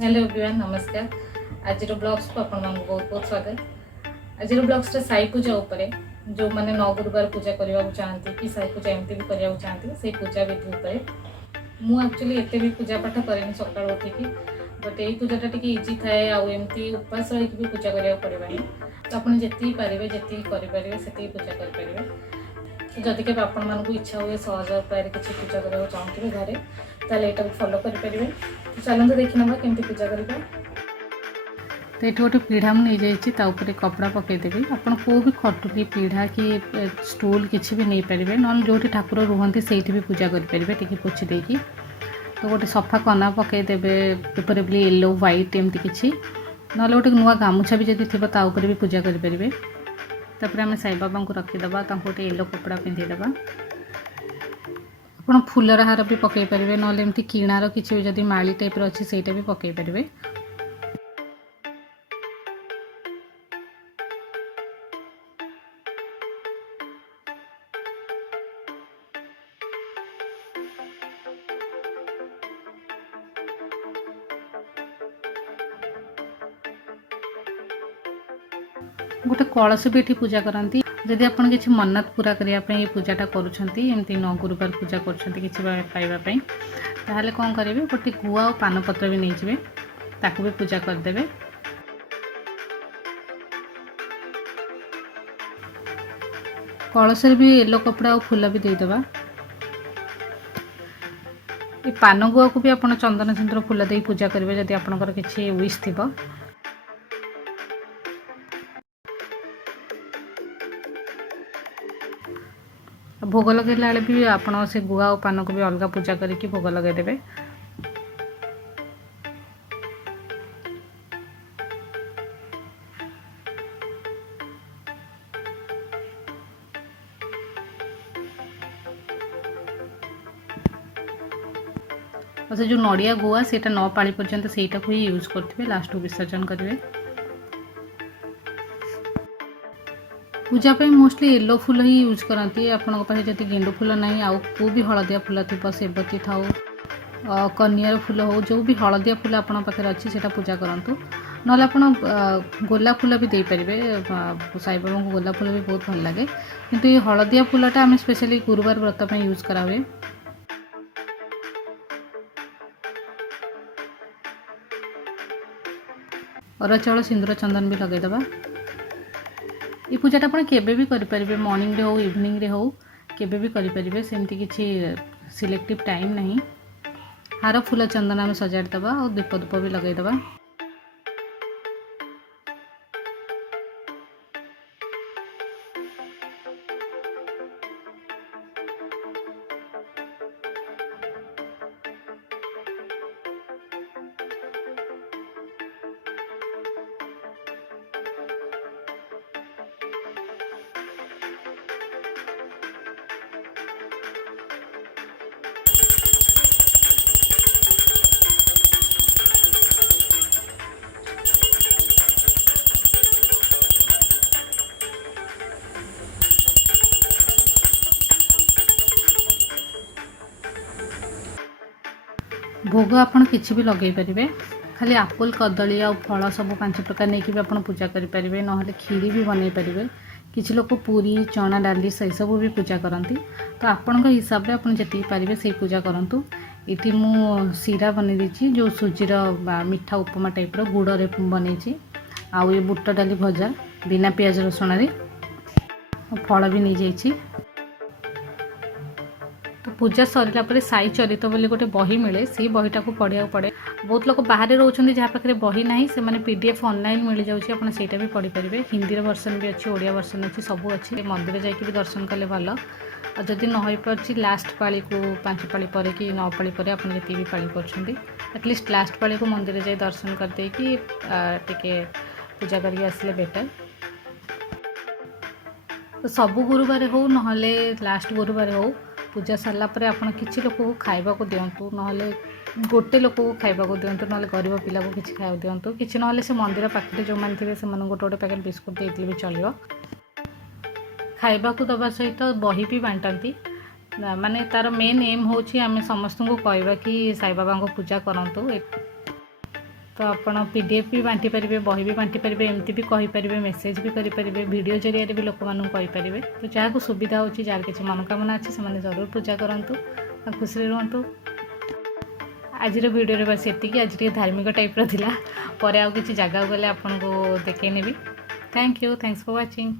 Hello everyone नमस्कार। आज blogs को आपण बहुत बहुत स्वागत। आज ब्लॉग्स साई पूजा उपरे जो मैंने 9 गुरुवार पूजा करने को चाहती कि साई पूजा एमती भी करने को चाहती से पूजा विधि उपरे मु एक्चुअली एत भी पूजा पाठ करें सका उठिकी बट यही पूजाटा टी इजी थाए आमती उपास रही भी पूजा करा पड़वानी तो आप जी पारे जी करें से पूजा करेंगे। तो जदि के आपण मानक इच्छा हुए सहज उपाय किसी पूजा करने चाहते घरे ताले यहाँ फॉलो करेंगे। तो चलते देखी ना केमती पूजा करवा। तो ये गोटे पीढ़ा मुझे नहीं कपड़ा पकईदेवी आप भी खटुली पीढ़ा कि स्टूल किसी भी नहीं पारे ना जो ठाकुर रुहति से भी पूजा करेंगे टी पोछि देकी। तो गोटे सफा कना पकईदेवे प्रिफरेबली येलो व्हाइट एमती किसी ना गोटे नुआ गामुछा भी जब थी भी पूजा करेंगे। तापर आम साई बाबा को रखीदे गोटे येलो कपड़ा पिंधीदे आप फूलर हार भी पकई पारे ना एमती किणार किसी जब माली टाइप अच्छी से भी पकई पारे। गोटे कलश भी ये पूजा करती जदि आप किसी मन्नत पूरा करने पूजाटा करमती 9 गुरुवार पूजा करवाई ताहले कौन करेंगे गोटे गुआ और पानपत्र भी नहीं ताकू भी पूजा करदे। कलश भी येलो कपड़ा और फूल भी देदेबा। ये पान गुआ को भी आप चंदन सिंदूर फूल दे पूजा करेंगे जदि आपंकर किसी विश थी। भोग लगेला बेले भी आप से गुआ और पान को भी अलग पूजा करके भोग लगेदेवे। और से जो नड़िया गुआ से 9 पाली पर्यंत सेटा को ही यूज करते लास्ट विसर्जन करेंगे। पूजा पे मोस्टली येलो फूल ही यूज करती आपण पाखे जब गेंडू फूल ना आउ को भी हलदिया फूल थी सेबती था कनियार फूल हो जो भी हलदिया फूल आपण पाखे अच्छी से पूजा करूँ ना आप गोलाप फूल भी दे पारे। साई बाबा को गोलाप फूल भी बहुत भल लगे किंतु ये हलदिया फूलटा आम स्पेशली गुरुवार व्रत में यूज करा हुए। अरुआ चाउल सिंदूर चंदन भी लगेदबा। ये पूजाटा आप केबे भी करेंगे मॉर्निंग रे हो इवनिंग रे हो केबे भी करेंगे सेमती किसी सिलेक्टिव टाइम नहीं। हार फूल चंदन आम सजाड़देवा और दीप धूप भी लगेदबा। भोग आपन किसी भी लगे पारे खाली आपुल कदली आ फल सब 5 प्रकार नहीं भी आप पूजा करेंगे ना खीरी भी बनई पारे। किसी लोग पूरी चना डाली से सब भी पूजा करती तो आपण हिसाब से आप जी पारे से पूजा करूँ। ये मु सीरा बनई जो सुजीर मीठा उपमा टाइप गुड़ बनई आउ ये बुट डाली भजा बिना पियाज रसुण फल भी नहीं जाइए। तो पूजा सरला पर साई चरित बोली गोटे बही मिले से बहीटा को पढ़ा पड़े। बहुत लोग बाहर रोचे जहाँ पाखे बही ना से मैंने पीडीएफ ऑनलाइन मिल जाऊँगी आप भी पढ़ी पारे। हिंदी वर्सन भी अच्छी ओडिया वर्सन अच्छी सबू अच्छी मंदिर जाकि दर्शन कले भल और जदि न हो पार्टी लास्ट पाली को 5 पाली पर कि 9 पाली पर आप जी भी पाली कर एटलिस्ट लास्ट पाली को मंदिर जाए दर्शन करदे कि टिके पूजा करके आसले बेटर। तो सबू गुरुवार हो ना लास्ट गुरुवार हो पूजा सरला पर आप किसी लोक को खाइबा को दिंतु ना गोटे लोक को खाइबा को दिंतु ना गरीब पिला को किसी खाया दिंतु किसी ना से मंदिर पाखे जो मैंने थे से गोटे गोटे पैकेट बिस्कुट देते भी चलो। खाइबा को दबा सहित बही भी बांटती माने तार मेन एम हूँ आम समस्त को कहवा कि साई बाबा को पूजा करूँ। तो आपण पीडीएफ भी बांटी पारे, बही भी बांटी पारे, एमती भी कहींपारे, मेसेज भी करेंगे, वीडियो जरिए भी लोक मानू कहींपारे। तो जहाँ को सुविधा होची, जार किसी मनोकामना अच्छी से जरूर पूजा करूँ, खुशी रुहतु। आज वीडियो बस ये आज धार्मिक टाइप रा पर आउ किसी जगह गले आपन को देखे नेबी। Thank you, thanks for watching.